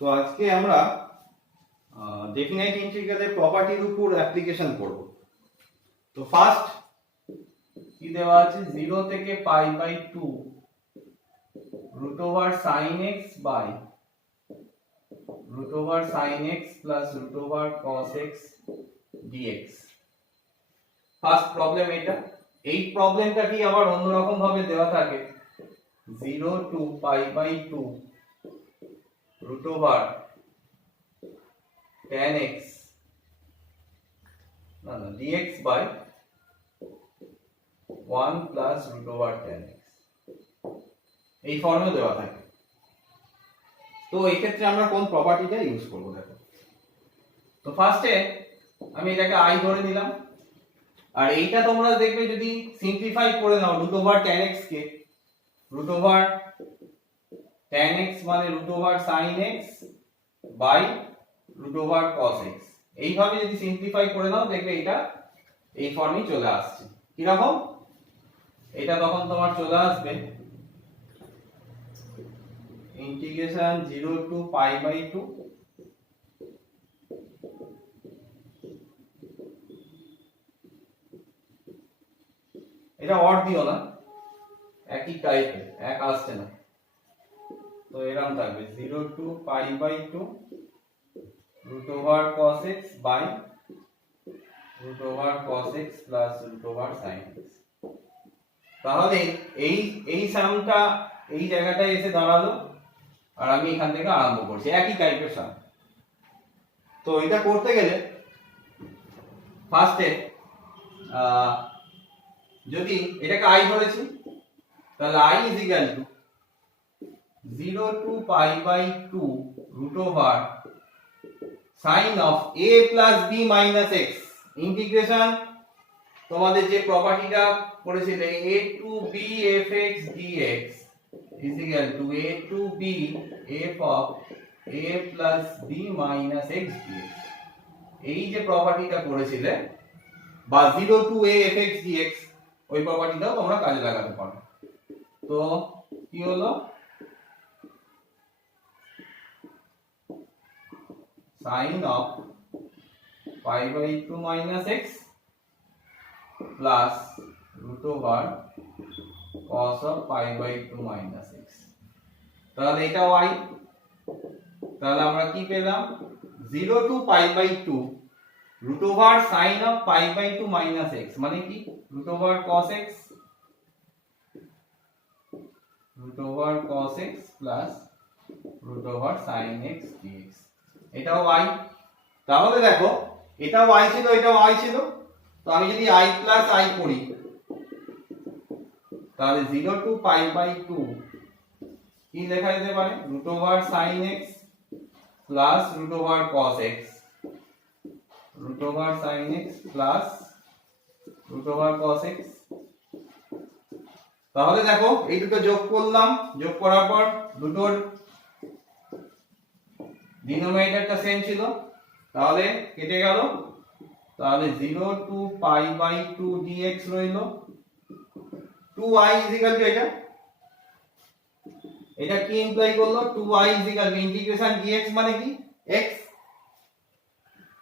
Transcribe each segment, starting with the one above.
তো আজকে আমরা ডেফিনাইট ইন্টিগ্রালের প্রপার্টির উপর অ্যাপ্লিকেশন করব। তো ফার্স্ট কি দেওয়া আছে 0 থেকে pi by 2 root over sin x by root over sin x plus root over cos x dx। First problem এটা। এই প্রবলেমটা কি আবার অন্যরকম ভাবে দেওয়া থাকে 0 to pi by 2 root over tan x না dx by 1 plus root over tan x এই ফর্মে দেওয়া থাকে। তো এই ক্ষেত্রে আমরা কোন প্রপার্টিটা ইউজ করব দেখো। তো ফার্স্টে আমি এটাকে i ধরে নিলাম, আর এইটা তোমরা দেখবে যদি সিম্পলিফাই করে নাও রুট ওভার tan x কে রুট ওভার tan x মানে root over sin x by root over cos x, এইভাবে যদি সিম্পলিফাই করে নাও দেখবে এটা এই ফর্মে চলে আসছে। কি রকম? এটা তখন তোমার চলে আসবে ইন্টিগ্রেশন 0 টু পাই বাই 2 এটা অড দিও না, একই টাইপের, এক আসছে না, তো এরকম থাকবে 0 to pi by 2 root over cos x by root over cos x plus root over sin x। তাহলে এই সামটা এই জায়গাটায় এসে দাঁড়ালো, আর আমি এখান থেকে আরম্ভ করছি একই টাইপের সাম। তো এটা করতে গেলে ফার্স্টে যদি এটাকে i ধরেছি তাহলে i is equal to 0 to pi by 2 root over sin of a plus b minus x integration তোমাদের যে প্রপার্টিটা পড়েছিলে a to b fx dx is equal to a to b f of a plus b minus x dx। এই যে প্রপার্টিটা পড়েছিলে বা 0 to a fx dx ওই প্রপার্টিটাও তোমরা কাজে লাগাতে পারো। তো কি হলো sin of pi by 2 minus x plus root over cos of pi by 2 minus x। তাহলে এটা y, তাহলে আমরা কি পেলাম 0 to pi by 2 root over sin of pi by 2 minus x মানে কি root over cos x plus root over sin x dx, এটাও y। তাহলে দেখো এটাও y ছিল এটাও y ছিল, তো আমি যদি i প্লাস i করি তাহলে 0 টু পাই বাই 2 কি লেখা যেতে পারে root over sin x plus root over cos x root over sin x plus root over cos x। তাহলে দেখো এই দুটো যোগ করলাম, যোগ করার পর দুটোর ডিনোমিনেটরটা সেম ছিল, তাহলে কেটে গেল, তাহলে 0 টু পাই বাই 2 dx রইলো 2i is equal to এটা কি ইমপ্লাই করলো 2i is equal to integration dx মানে কি x,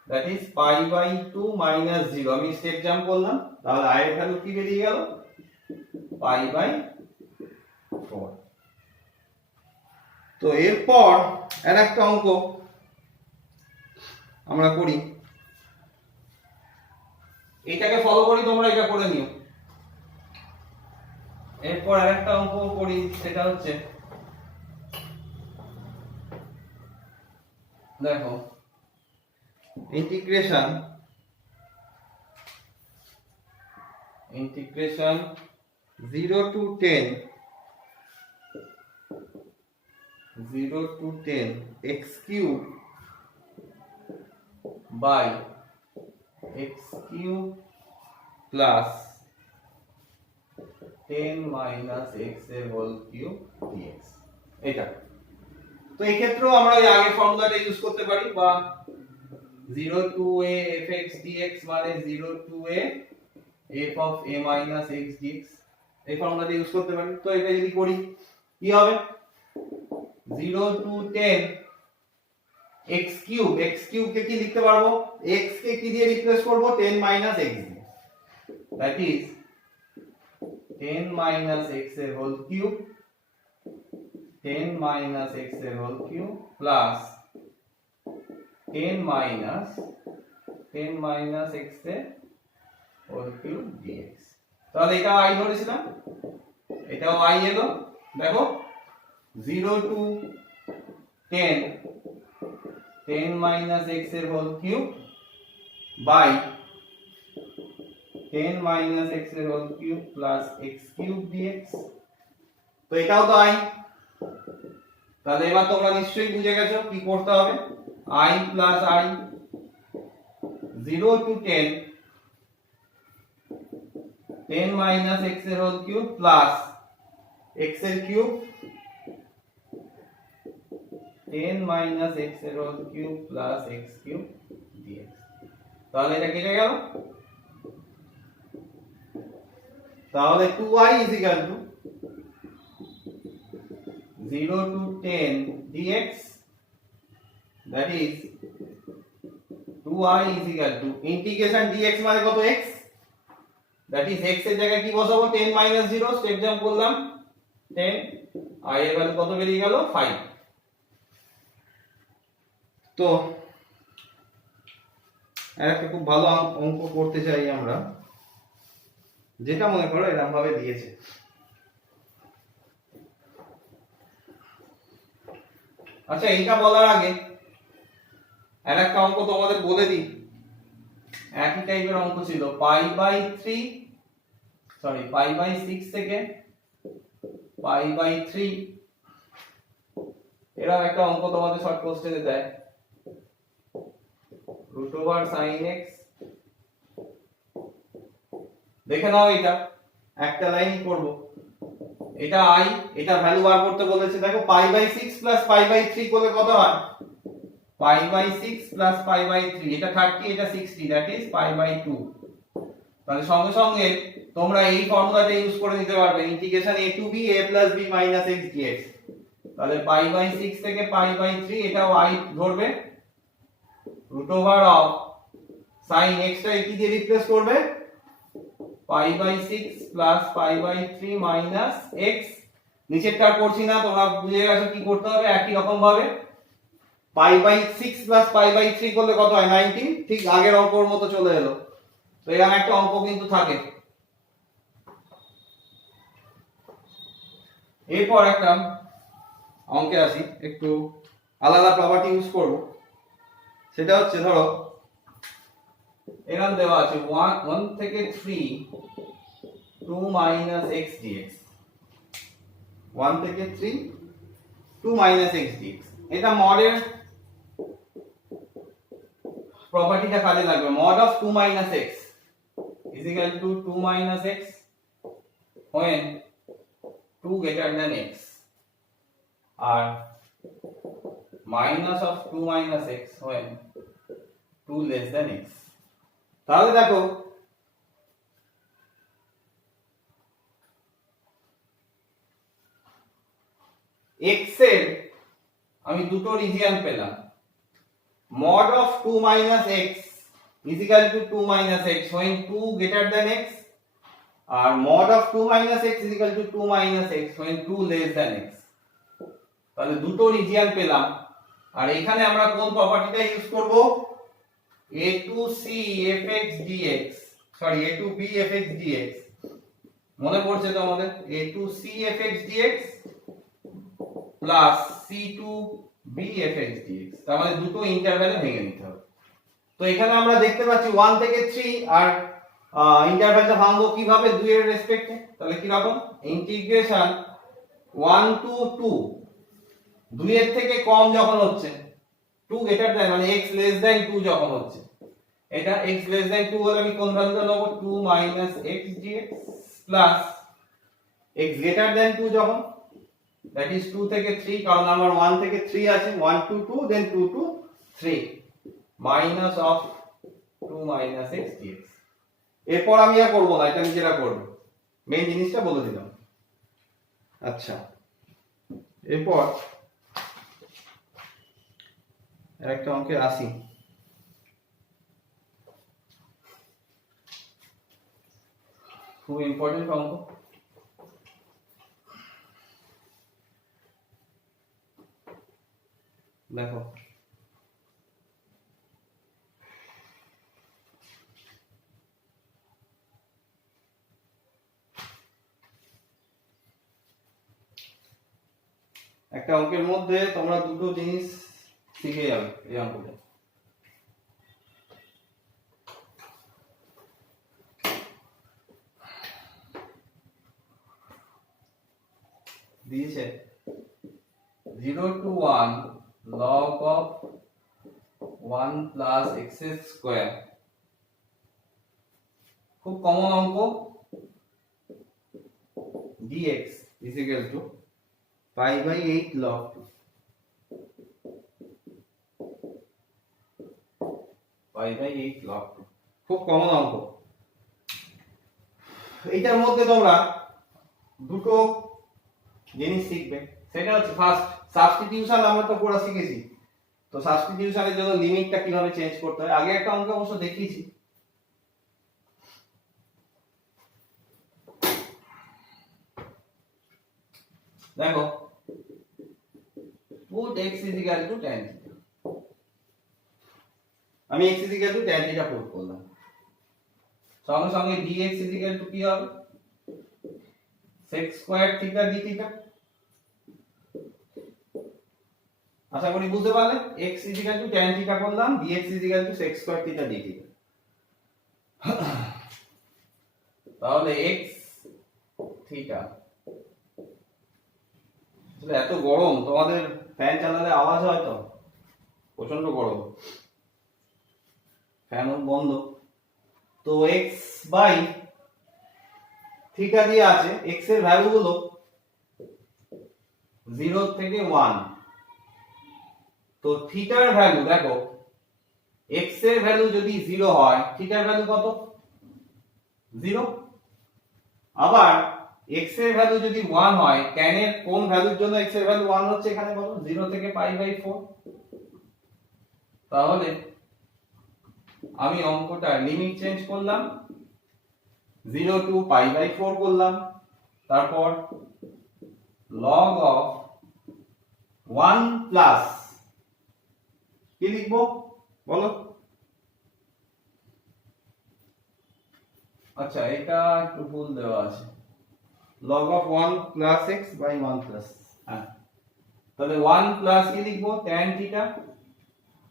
that is pi by 2 minus 0। আমি স্টেপ জাম্প করলাম, তাহলে i এর ভ্যালু কি বেরিয়ে গেল pi by 4। তো এরপর আরেকটা অঙ্ক আমরা করি, এটাকে ফলো করি, তোমরা এটা করে নিও। এরপর আরেকটা অঙ্ক করি, সেটা হচ্ছে দেখো integration 0 to 10 x cube by x cube plus 10 minus x এর হোল কিউব dx। এটা তো এই ক্ষেত্রেও আমরা ওই আগের ফর্মুলাটা ইউজ করতে পারি, বা 0 to a fx dx মানে 0 to a f of a minus x dx, এই ফর্মুলাটা ইউজ করতে পারি। তো এটা যদি করি কি হবে 0 to 10 x কে কি লিখতে পারবো, x কে কি দিয়ে রিপ্লেস করব, 10 মাইনাস x দিয়ে, দ্যাট ইজ 10 মাইনাস x এর হোল কিউব, 10 মাইনাস x এর whole cube plus 10 minus x এর হোল কিউব dx। তাহলে এটাও i ধরেছিলাম, এটাও i এলো, দেখো 0 টু 10 মাইনাস x এর whole cube by 10 minus x এর whole cube plus x cube dx। তো এটাও তো i। তাহলে এবার তোমরা নিশ্চয়ই বুঝে গেছো কি করতে হবে, i plus i, 0 to 10 minus x এর হোল কিউব প্লাস x এর কিউব, 10 মাইনাস x এর whole cube plus x cube dx। তাহলে এটা কেটে গেল, তাহলে 2i is equal to 0 to 10 dx, that is 2i is equal to integration dx মানে কত, x, that is x এর জায়গায় কি বসাবো, 10 minus 0, স্টেপ জাম্প করলাম 10, i এর ভ্যালু কত বেরিয়ে গেল, 5। তো একটা খুব ভালো অঙ্ক করতে চাই আমরা, যেটা মনে করো এরকম ভাবে দিয়েছে। আচ্ছা, এইটা বলার আগে আর একটা অঙ্ক তোমাদের বলে দিই, একই টাইপের অঙ্ক ছিল, পাই বাই 6 থেকে পাই বাই 3, এরকম একটা অঙ্ক তোমাদের শর্ট কোশ্চেনে দেয়, রুট ওভার সাইন এক্স। দেখে নাও, এটা একটা লাইনই করব, এটা i, এটা ভ্যালু বার করতে বলেছে। দেখো pi by 6 plus pi by 3 করলে কত হয়, pi by 6 plus pi by 3, এটা 30, এটা 60, দ্যাট ইজ পাই বাই 2। তাহলে সঙ্গে সঙ্গে তোমরা এই ফর্মুলাটা ইউজ করে নিতে পারবে, integration a to b a plus b minus x dx। তাহলে পাই বাই 6 থেকে পাই বাই 3, এটাও i ধরবে, root over of sine x টা কি দিয়ে রিপ্লেস করবে, pi by 6 plus pi by 3 minus x, নিচেরটা করছি না, তোমরা বুঝে গেছো কি করতে হবে, একই রকম ভাবে pi by 6 plus pi by 3 করলে কত হয়, 90, ঠিক আগের অঙ্কর মতো চলে এলো। তো এরকম একটা অঙ্ক কিন্তু থাকে। এরপর একটা অঙ্কে আসি, একটু আলাদা প্রপার্টি ইউজ করব, সেটা হচ্ছে ধরো এরকম দেওয়া আছে 1 থেকে 3 2 মাইনাস x dx, 1 থেকে 3 2 মাইনাস x dx। এটা মডের প্রপার্টিটা কাজে লাগবে, mod of 2 minus x is equal to 2 minus x when 2 greater than x, R minus of 2 minus x when 2 less than x। তাহলে দেখো x এর আমি দুটো রিজিয়ন পেলাম, mod of 2 minus x is equal to 2 minus x when 2 greater than x, R mod of 2 minus x is equal to 2 minus x when 2 less than x। তাহলে দুটো region পেলাম, আর এখানে আমরা কোন প্রপার্টিটা ইউজ করব, a to c fx dx, sorry a to b fx dx, মনে পড়ছে তো আমাদের, a to c fx dx plus c to b fx dx, তার মানে দুটো ইন্টারভ্যালে ভেঙে নিতে হবে। তো এখানে আমরা দেখতে পাচ্ছি 1 থেকে 3, আর ইন্টারভ্যালটা ভাঙবো কিভাবে, 2 এর রেসপেক্টে। তাহলে কি রকম, ইন্টিগ্রেশন 1 to 2, 2 এর থেকে কম যখন হচ্ছে, 2 গ্রেটার দ্যান মানে x লেস দ্যান 2 যখন হচ্ছে, এটা x লেস দ্যান 2 হলে আমি কোন ভ্যালুটা নেব, 2 minus x dx plus x greater than 2 যখন, that is 2 থেকে 3, কারণ আমার 1 থেকে 3 আছে, 1 to 2 then 2 to 3 minus of 2 minus x dx। এরপর আমি আর করব না, এটা নিজেরা করব, মেইন জিনিসটা বলে দিলাম। আচ্ছা, এরপর আর একটা অঙ্কে আসি। খুব ইম্পর্টেন্ট অঙ্ক। দেখো একটা অঙ্কের মধ্যে তোমরা দুটো জিনিস শিখে যাবে এই অঙ্কটা। দিয়েছে 0 to 1 log of 1 plus x square, খুব কমন অঙ্ক। dx is equal to pi by 8 log 2 pi by 8 log 2, খুব কমন অঙ্ক। এইটার মধ্যে তোমরা দুটো জিনিস শিখবে, সেটা হচ্ছে ফার্স্ট সাবস্টিটিউশন। আমরা তো পুরো শিখেছি, তো সাবস্টিটিউশনের জন্য লিমিটটা কিভাবে চেঞ্জ করতে হয় আগে একটা অঙ্ক অবশ্য দেখিয়েছি। দেখো put x is equal to tan theta, আমি x is equal to tan theta put করলাম, সঙ্গে সঙ্গে dx is equal to কি হবে, sec square theta d theta। আশা করি বুঝতে পারলে। x is equal to tan theta করলাম, dx is equal to sec square theta d theta। তাহলে x theta, এত গরম, তোমাদের ফ্যান চালালে আওয়াজ হয় তো, প্রচন্ড গরম, ফ্যান বন্ধ। তো x বাই থিটা দিয়ে আছে, x এর ভ্যালু হলো 0 থেকে 1। তো থিটার ভ্যালু দেখো, x এর ভ্যালু যদি 0 হয়, থিটার ভ্যালু কত? 0। আবার x এর ভ্যালু যদি 1 হয়, tan এর কোন ভ্যালুর জন্য x এর ভ্যালু 1 হচ্ছে এখানে বলো? 0 থেকে পাই বাই 4। তাহলে আমি অঙ্কটা লিমিট চেঞ্জ করলাম, 0 টু পাই বাই 4 করলাম, তারপর log of 1 প্লাস কি লিখবো বলো? আচ্ছা এটা একটু ভুল দেওয়া আছে, log of 1 plus x by 1 plus, হ্যাঁ তাহলে 1 প্লাস কি লিখবো, tan থিটা,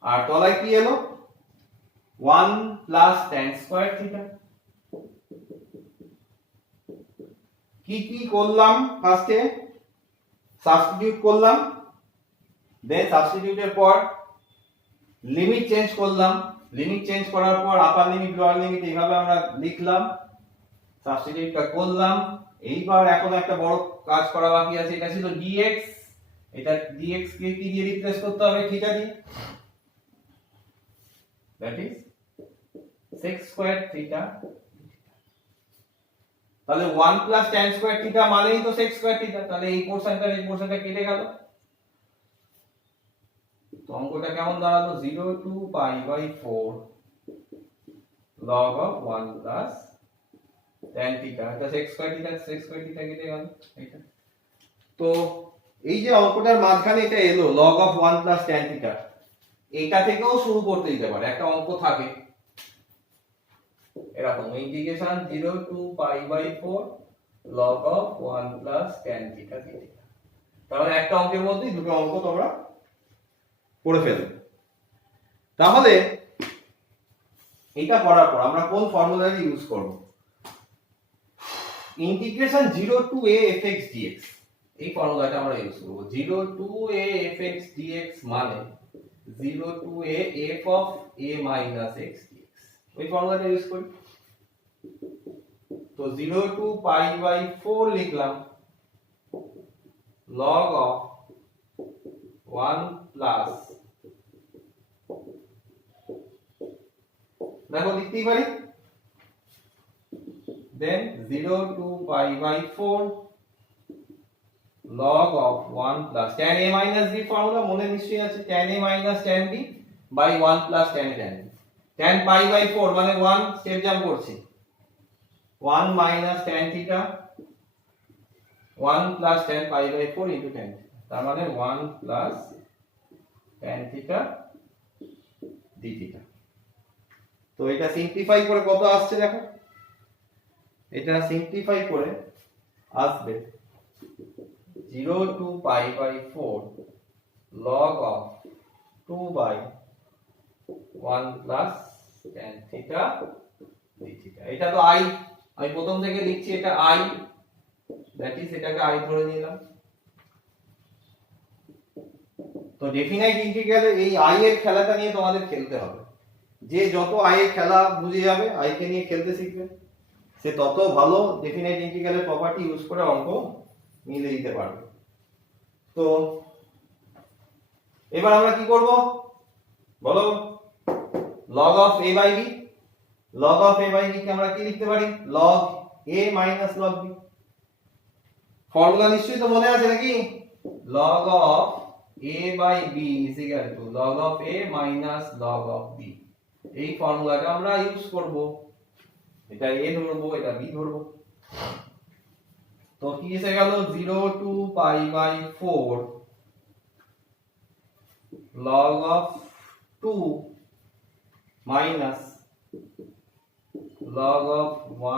আর তলায় কি এলো? 1 প্লাস tan স্কয়ার থিটা। কি কি করলাম? ফার্স্টে সাবস্টিটিউট করলাম, দেন সাবস্টিটিউটের পর লিমিট চেঞ্জ করলাম, লিমিট চেঞ্জ করার পর আপার লিমিট লোয়ার লিমিট এইভাবে আমরা লিখলাম, সাবস্টিটিউটটা করলাম। এইবার এখন একটা বড় কাজ করা বাকি আছে, এটা ছিল dx, এটা dx কে কি দিয়ে রিপ্লেস করতে হবে? থিটা দিয়ে, that is sec square theta. তাহলে 1 প্লাস tan স্কয়ার থিটা মানেই তো sec স্কয়ার থিটা, তাহলে এই পোরশনটা কেটে গেল। তো অঙ্কটা কেমন দাঁড়ালো? 0 to pi by 4 log of 1 plus tan theta, এটা sec স্কয়ার থিটা কেটে গেল এটা। তো এই যে অঙ্কটার মাঝখানে এটা এলো log of 1 plus tan theta, এটা থেকেও শুরু করতে দিতে পারে। একটা অঙ্ক থাকে এরকম integration 0 to pi by 4 log of 1 plus tan theta d theta। তাহলে একটা অঙ্কের মধ্যেই দুটো অঙ্ক তোমরা করে ফেলবে। তাহলে এটা করার পর আমরা কোন ফর্মুলাটি ইউজ করব? Integration 0 to a fx dx, এই ফর্মুলাটা আমরা ইউজ করব। 0 টু a fx dx মানে 0 to a f of a minus x dx, ওই ফর্মুলাটা ইউজ করি। তো 0 টু পাই বাই 4 লিখলাম log of 1 plus, দেখো লিখতেই পারি, then 0 to pi by 4 log of 1 plus tan a minus b, formula মনে নিশ্চয়ই আছে, tan a minus tan b by 1 plus tan tan tan pi by 4 মানে 1 স্টেপ জাম্প করছি 1 minus tan theta 1 plus tan pi by 4 into tan তার মানে 1 plus tan theta d theta. তো এটা simplify করে কত আসছে দেখো, এটা সিম্পলিফাই করে আসবে 0 to pi by 4 log of 2 by 1 plus tan theta d theta। এটা তো i, আমি প্রথম থেকে লিখছি এটা i, দ্যাট ইজ এটাকে i ধরে নিলাম। তো ডেফিনাইট ইন্টিগ্রালে এই i এর খেলাটা নিয়ে তোমাদের খেলতে হবে। যে যত i এর খেলা বুঝে যাবে, i কে নিয়ে খেলতে শিখবে, সে তত ভালো ডেফিনাইট ইন্টিগ্রালের প্রপার্টি ইউজ করে অঙ্ক মিলে দিতে পারবে। তো এবার আমরা কি করব বলো, log of a by b, log of a by b কে আমরা কি লিখতে পারি, log a minus log b। Formula নিশ্চয়ই তো মনে আছে নাকি, log of a by b is equal to log of a minus log of b। এই ফর্মুলাটা আমরা ইউজ করব, এটা a ধরবো, এটা b ধরবো। তো কি এসে গেল 0 to pi by 4 log of 2 minus log of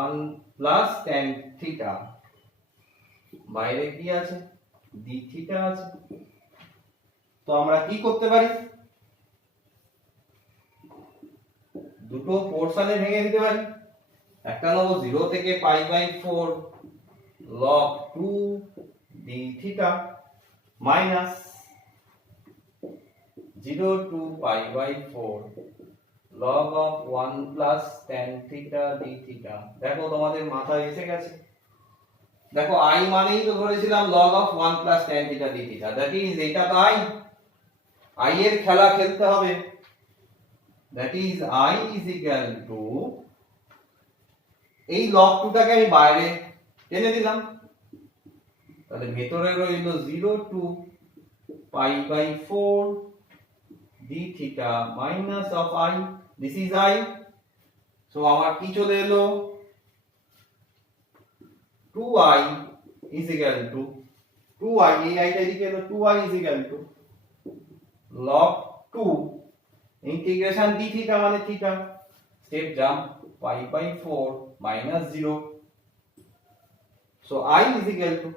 1 plus tan theta, বাইরে কি আছে d theta আছে। তো আমরা কি করতে পারি, দুটো পোরশনে ভেঙে দিতে পারি। একটা নেব 0 থেকে pi by 4 log 2 d theta minus 0 to pi by 4 log of 1 plus tan theta d theta। দেখো তোমাদের মাথায় এসে গেছে, দেখো i মানেই তো ধরেছিলাম log of 1 plus tan theta d theta, that is এটা তো i এর খেলা খেলতে হবে, that is i is equal to এই log 2 টাকে আমি বাইরে টেনে দিলাম, তাহলে ভেতরে রইল 0 to pi by 4 d theta minus of I, this is I। so আমার কি চলে এলো 2I is equal to 2I, এই আইটা এদিকে এলো 2I is equal to log 2 integration d theta মানে theta, step jump pi by 4 minus 0, so I is equal to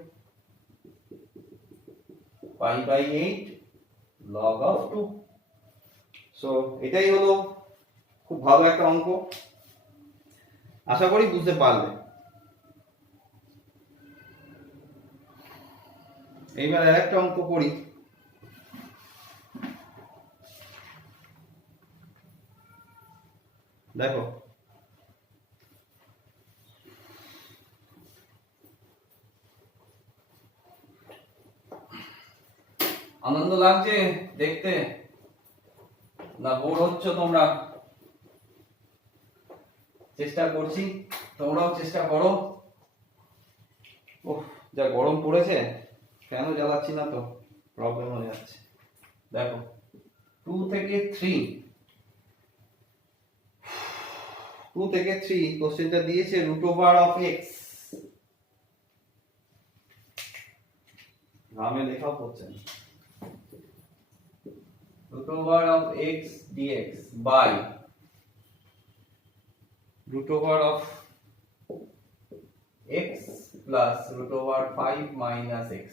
pi by 8 log of 2। So এটাই হলো খুব ভালো একটা অঙ্ক, আশা করি বুঝতে পারলে। এইবার আরেকটা অঙ্ক করি, দেখো আনন্দ লাগছে দেখতে না বোর হচ্ছ তোমরা? চেষ্টা করছি, তোমরাও চেষ্টা করো। ওহ যা গরম পড়েছে, কেন জ্বালাচ্ছি না তো প্রবলেম হয়ে যাচ্ছে। দেখো 2 থেকে 3 কোশ্চেনটা দিয়েছে রুট ওভার অফ x, নামে লেখাও পড়ছে না, root over of x dx by root over of x plus root over 5 minus x।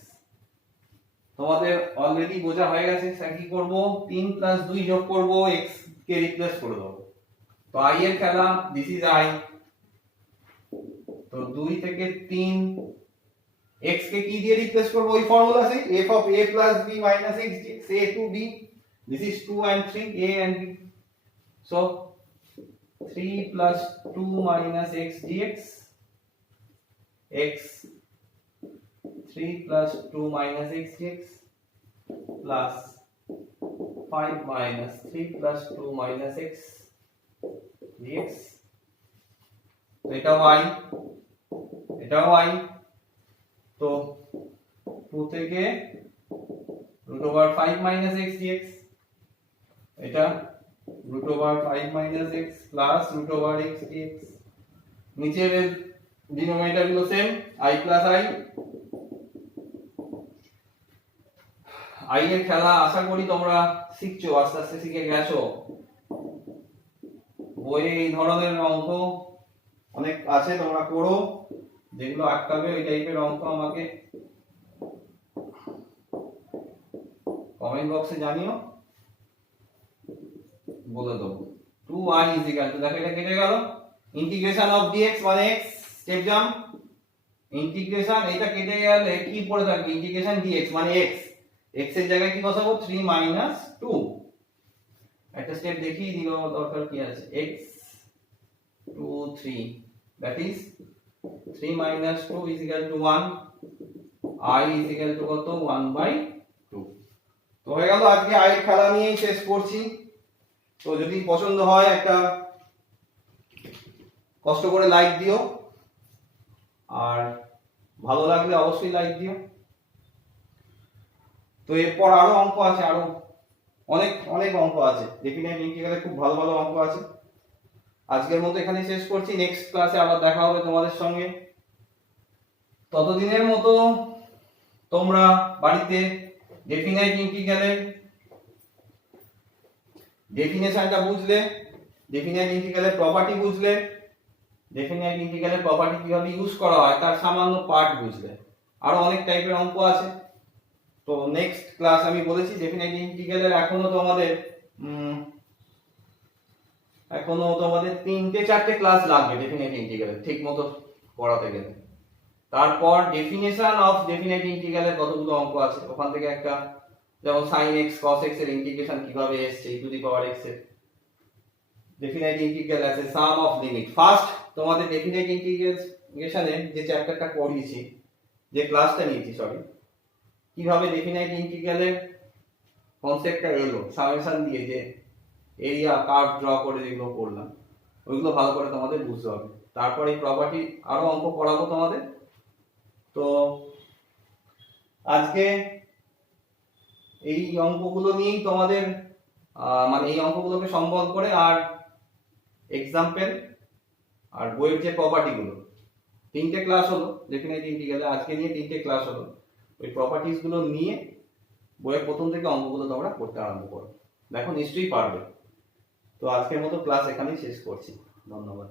তোমাদের অলরেডি বোঝা হয়ে গেছে স্যার কি করব, 3 plus 2 যোগ করব, x কে রিপ্লেস করে দেব। তো i এর খেলা, দিস ইজ i। তো 2 থেকে 3 x কে কি দিয়ে রিপ্লেস করব, ওই ফর্মুলা সেই f of a plus b minus x dx, a to b, this is 2 and 3, a and b, so 3 plus 2 minus x dx, x 3 plus 2 minus x dx plus 5 minus 3 plus 2 minus x dx। এটাও i, এটাও i। তো 2 থেকে root over 5 minus x dx, এটা root over 5 minus X plus root over X DX. নিচের denominator গুলো same, I plus I. I এর খেলা আশা করি তোমরা শিখছো, আস্তে আস্তে শিখে গেছো। বইয়ে এই ধরনের অঙ্ক অনেক আছে, তোমরা করো। যেগুলো আটকাবে ওই টাইপের অঙ্ক আমাকে কমেন্ট বক্সে জানিও, বলে দেবো। 2y ইজ ইকুয়াল টু, দেখো এটা কেটে গেল, ইন্টিগ্রেশন অফ dx মানে x, স্টেপ জাম্প, ইন্টিগ্রেশন, এটা কেটে গেলে কি পড়ে থাকবে, ইন্টিগ্রেশন dx মানে x, x এর জায়গায় কি বসাবো 3 মাইনাস 2। একটা স্টেপ দেখিয়ে দিও দরকার কি আছে, x 2 3, that is 3 minus 2 is equal to 1, I is equal to কত 1/2। তো হয়ে গেল, আজকে i এর খেলা নিয়েই শেষ করছি। তো যদি পছন্দ হয় একটা কষ্ট করে লাইক দিও, আর ভালো লাগলে অবশ্যই লাইক দিও। তো এরপর আরো অঙ্ক আছে, আরো অনেক অনেক অঙ্ক আছে, ডেফিনেট ইন্টিগ্রালে খুব ভালো ভালো অঙ্ক আছে। আজকের মতো এখানে শেষ করছি, নেক্সট ক্লাসে আবার দেখা হবে তোমাদের সঙ্গে। ততদিনের মতো তোমরা বাড়িতে ডেফিনাইট ইন্টিগ্রালের ডেফিনেশনটা বুঝলে, ডেফিনাইট ইন্টিগ্রালের প্রপার্টি বুঝলে, ডেফিনাইট ইন্টিগ্রালের প্রপার্টি কিভাবে ইউজ করা হয় তার সামান্য পার্ট বুঝলে। আরো অনেক টাইপের অঙ্ক আছে। তো নেক্সট ক্লাস আমি বলেছি ডেফিনাইট ইন্টিগ্রালের এখনো তোমাদের 3-4টে ক্লাস লাগবে ডেফিনাইট ইন্টিগ্রালের ঠিক মতো পড়াতে গেলে। তারপর ডেফিনেশন অফ ডেফিনাইট ইন্টিগ্রালের কতগুলো অঙ্ক আছে, ওখান থেকে একটা, যেমন sin x cos x এর ইন্টিগ্রেশন কিভাবে এসেছে e to the power x এর। ডেফিনাইট ইন্টিগ্রাল আছে সাম অফ লিমিট। ফার্স্ট তোমাদের ডেফিনাইট ইন্টিগ্রেশনে যে চ্যাপ্টারটা পড়িয়েছি, যে ক্লাসটা নিয়েছি সরি, কিভাবে ডেফিনাইট ইন্টিগ্রালের কনসেপ্টটা এলো সামেশন দিয়ে, যে এরিয়া কার্ভ ড্র করে যেগুলো করলাম ওইগুলো ভালো করে তোমাদের বুঝতে হবে। তারপর এই প্রপার্টি আরো অঙ্ক পড়াবো তোমাদের। তো আজকে এই অঙ্কগুলো নিয়েই তোমাদের মানে এই অঙ্কগুলোকে সম্বল করে আর এক্সাম্পল আর বইয়ের যে প্রপার্টি গুলো, 3টে ক্লাস হলো ডেফিনাইট ইন্টিগ্রালে, আজকে নিয়ে 3টে ক্লাস হলো। ওই প্রপার্টিজ গুলো নিয়ে বইয়ের প্রথম থেকে অঙ্কগুলো তোমরা করতে আরম্ভ করো, দেখো নিশ্চয়ই পারবে। তো আজকের মতো ক্লাস এখানেই শেষ করছি, ধন্যবাদ।